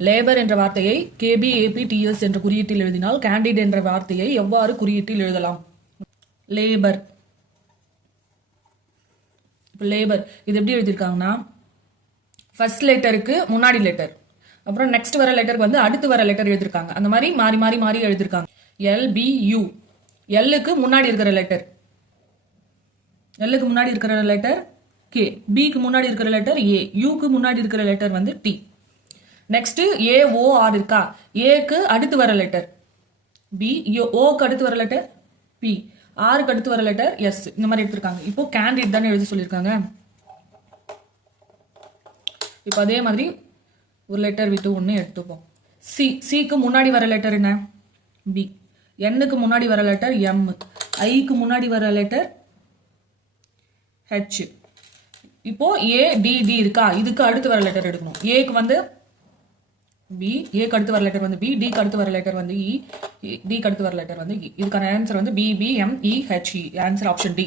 Labour என்ற வார்த்தையை KBAPTS என்ற குறியீட்டில் எழுதினால் கேண்டிட் என்ற வார்த்தையை எவ்வாறு குறியீட்டில் எழுதலாம்? லேபர். லேபர் இது எப்படி எழுதியிருக்காங்கன்னா, ஃபர்ஸ்ட் லெட்டருக்கு முன்னாடி லெட்டர், அப்புறம் நெக்ஸ்ட் வர லெட்டருக்கு வந்து அடுத்து வர லெட்டர் எழுதியிருக்காங்க. அந்த மாதிரி மாறி மாறி மாறி எழுதியிருக்காங்க. LBU, எல்லுக்கு முன்னாடி இருக்கிற லெட்டர், எல்லுக்கு முன்னாடி இருக்கிற லெட்டர் K, பிக்கு முன்னாடி இருக்கிற லெட்டர் A, யூக்கு முன்னாடி இருக்கிற லெட்டர் வந்து T. நெக்ஸ்ட் AOR இருக்கா, ஏக்கு அடுத்து வர லெட்டர் B, ஓக்கு அடுத்து வர லெட்டர் P, ஆருக்கு அடுத்து வர லெட்டர் S. இந்த மாதிரி எடுத்திருக்காங்க. இப்போ கேண்டிட் தானே எழுத சொல்லியிருக்காங்க. இப்போ அதே மாதிரி ஒரு லெட்டர் விட்டு ஒன்று எடுத்துப்போம். சிக்கு முன்னாடி வர லெட்டர் என்ன? B. Nக்கு முன்னாடி வர லெட்டர் M, ஐக்கு முன்னாடி வர லெட்டர் H. இப்போ ADD இருக்கா, இதுக்கு அடுத்து வர லெட்டர் எடுக்கணும். ஏக்கு வந்து B, ஏக்கு அடுத்து வர லெட்டர் வந்து B, டிக்கு அடுத்து வர லெட்டர் வந்து E, டிக்கு அடுத்து வர லெட்டர் வந்து E. இதுக்கான ஆன்சர் வந்து BBMEHE. Answer option D.